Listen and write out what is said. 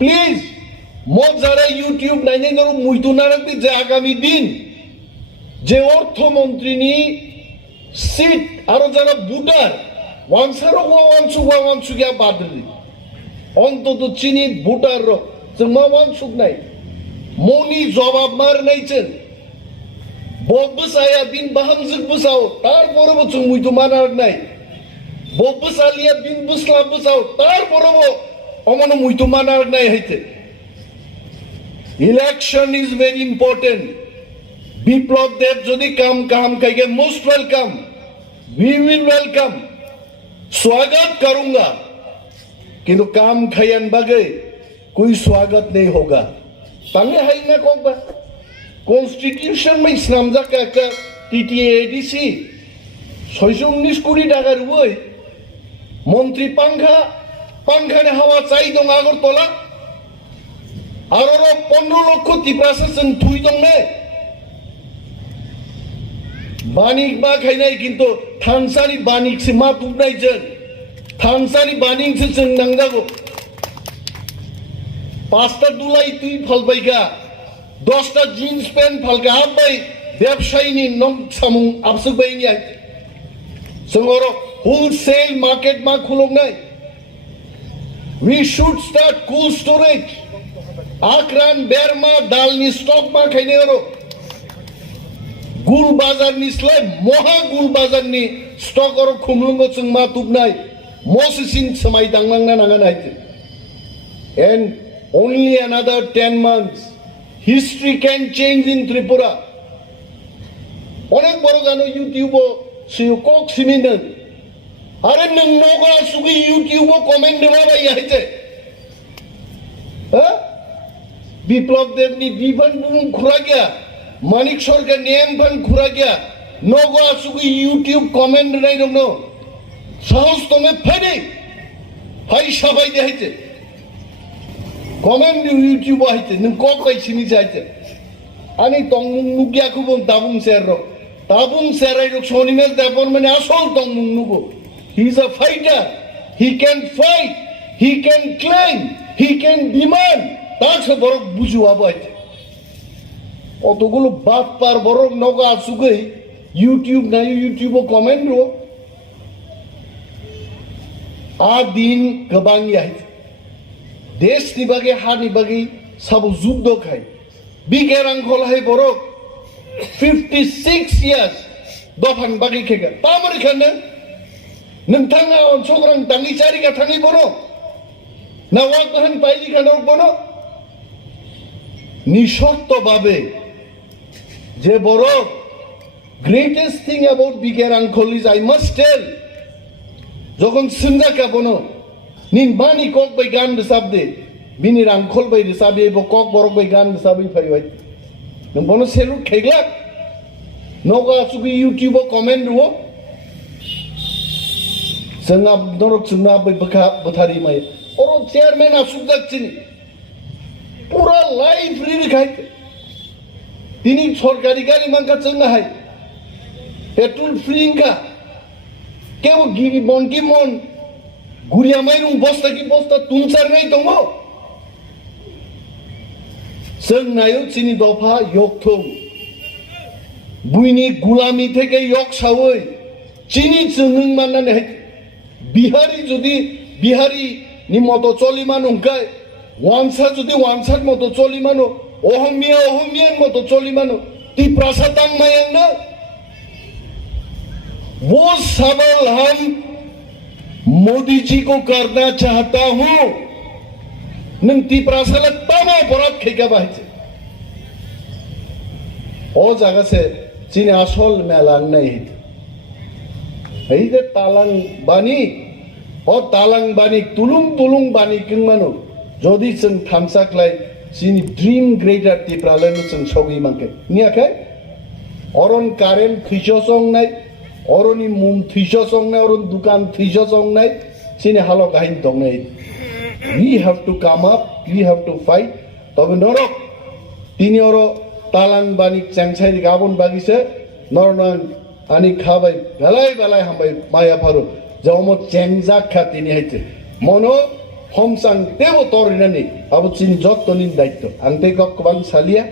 please মো যারা YouTube নাইনে ধরো মুইতু না রাখতে যে আগামী দিন যে অর্থমন্ত্রী সিট আরো যারা ভোটার ওয়ানসুগিয়া বাদ অন্তত চিনি ভোটার মা ওয়ানসুক নাই মনি জবাব মার নাইছেন বসায়া দিন বাহামজুক বসাও তারপরে বছর মুইতু মানার নাই বসালিয়া দিন বসলা বসাও তারপরে অমন মুইতু মানার নাই হইতে election is very important Biplab Deb যদি काम कहेंगे most welcome we will welcome स्वागत करूंगा किंतु काम खयन बगे कोई स्वागत नहीं होगा तंगे है ना कोबा कॉन्स्टिट्यूशन में इस्लामजा का टीटीएडीसी 619 कोटी টাকার ওই মন্ত্রী পাংখানে হাওয়া চাই দং আগরতলা আর 15 লক্ষ ত্রিপুরা जों थुई दं ने बानिक मा खायनाय किंतु थानसारि बानिक से मा तुबनाय जों थानसारि बानिक से जों नांजागौ पांचटा दुलाई तुई फालबायगा 10टा जीन्स पैंट फालगा हाबबाय व्यवसायनी नम सामुं आबसुबायनि जों होलसेल मार्केट मा खुलंनाय we should start cold storage आक्रान बेरमा दालनी स्टॉक मा खायनाय गुल बाजार निस्लाय महा गुल बाजार नि स्टॉक और खुमलुंगो जों मा तुबनाय मोसिसिन समाय दांनांना Nanga नायते and only another 10 months history can change in Tripura অনেক বড় জানো ইউটিউবও সিও কক সিমিনন আরে নং নগা সুগি ইউটিউবও কমেন্ট দেবা ভাই আইতে হ্যাঁ বিপ্লব দেবনি বিবন বুম খুরা গিয়া मानिक सरकार नेम बन खुरा गया नगो आसुगु यूट्यूब कमेंट नहीं दंनो साहस तमे फेदे हाय सबाय दे हायते कमेंट यूट्यूब हायते नों कक बायसिनि जायते आनी तंमुं नुगिया खौ दाबुं सेराय रक सनिमेल देबरमाने आसल तंमुं नुगो he is a fighter he can fight he can claim he can demand तासे बरक बुजुआ बायते অতগুলো বাদ পার বড় নগা আসুগই ইউটিউব নাই ইউটিউবও কমেন্ট রো आ दिन गोबां याय देश नि बागै हानि बागै साबो जुद्ध खाय बिगेरांखल हाय बरक 56 years दफान बागै खेगा तामरि खाने नोंथाङा अनसग्रां दानि चारिगा थाङै बरो नावा गहन पाइलि खानो बनो निशर्तभावे যে বড় গ্রেটেস্ট থিং অ্যাবাউট বিগের uncle is I must tell যখন সিনজাকা বনো নিন বানি কক বাই গান সাবদে বিনি আঙ্কল বাই সাবি এব কক বড় বাই গান সাবি ফাইবাই নং বনো সেলুট খেগলা নগা সুবি ইউটিউব কমেন্ট রো जोंना नरक जोंना बै बोखा बोथारि माय अर चेयरमैन आसुक चिनी पूरा लाइफ रिल खाय তিনি সরকারি গাড়ি মাঙ্কা চঙ্গা হাই পেট্রোল ফ্রি ইনকা কেউ গিরি মন কি মন গুড়িয়া মাইরুং বস্তা কি বস্তা তুমসার নাই দङ जों नायो চিনি দফা ইয়কথং বুইনি গুলামি থেকে ইয়ক সাওই চিনি जों মাননানে বিহারি যদি বিহারি নি মতো চলিমান হুঙ্কায় ওয়ানসা যদি ওয়ানসার মতো চলিমানো ओहमिया मतो चोली मानो ती प्रसादांग मायंग ना वो सवाल हम मोदी जी को करना चाहता हूं नंग ती प्रसाद तमा बरात खेगा बाहिचे ओ जगह से चीन आसल मेलांग नहीं है ये तालांग बानी और तालांग बानी तुलुंग बानी किंग मानो जोदी जों थामसाखलाय Sini dream greater Tripura जों सौगि मांके नियाखै अरन कारेन्ट थैस संनाय अरनि मुम थैस संनाय अरन दुकान थैस संनाय सिनि हालो गाहिन दंनाय we have to come up we have to fight तबे नरक तिनि अर तालां बानि चेंगसाय गाबन बागिसे नरनां आनि खाबाय बेलाय हामबाय माया फारु जावमो चेंगजा खातिनि हायते मनो homsang tebo torinani abo chin jot tonin daitto ang te kok bang salia